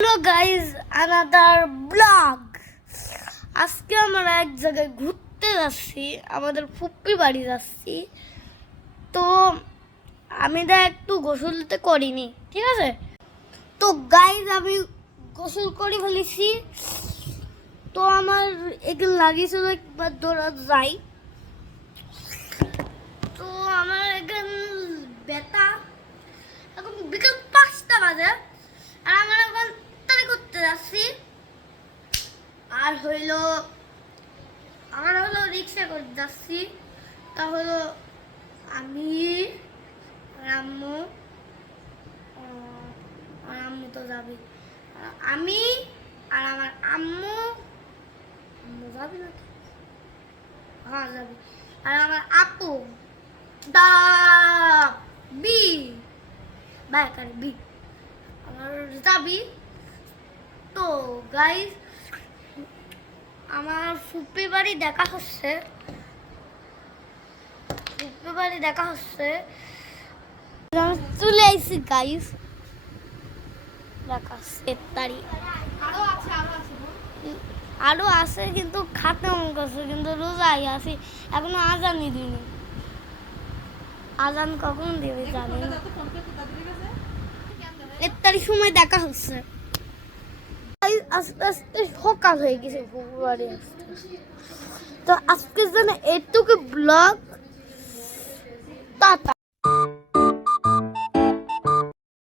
Hello guys, another blog. আজকে আমরা এক জায়গায় ঘুরতে যাচ্ছি, আমাদের ফুপ্পি বাড়ি যাচ্ছি। তো আমি একটু গোসল দিতে করিনি, ঠিক আছে? তো গাইজ আমি গোসল করে ফেলেছি। তো আমার এগুলো লাগিয়েছিল একবার দৌড়া যাই। তো আমার এখানে ব্যথা, এখন বিকাল 5টা বাজে আর আমার এখন করতে যাচ্ছি। আর হলো রিক্সা করতে যাচ্ছি। তা হলো আমি আম্মু তো যাবে, আমি আর আমার আম্মু যাবে নাকি? হ্যাঁ যাবে। আর আমার আপু দা বি বাইকার বি আমার যাবি। তো গাইজ আমার ফুপ্পি বাড়ি দেখা হচ্ছে, চলে আইসি গাইজ। দেখা আরো আছে কিন্তু খাতে মন করছে, কিন্তু রোজাই আছি, এখনো আজানই দিইনি। আজান কখন দেবে জানি না। ইফতারির সময় দেখা হচ্ছে। আস্তে আস্তে সকাল হয়ে গেছে ফুপ্পি বাড়ি আসতে। তো আজকের জন্য এটুকু ব্লগ। টাটা।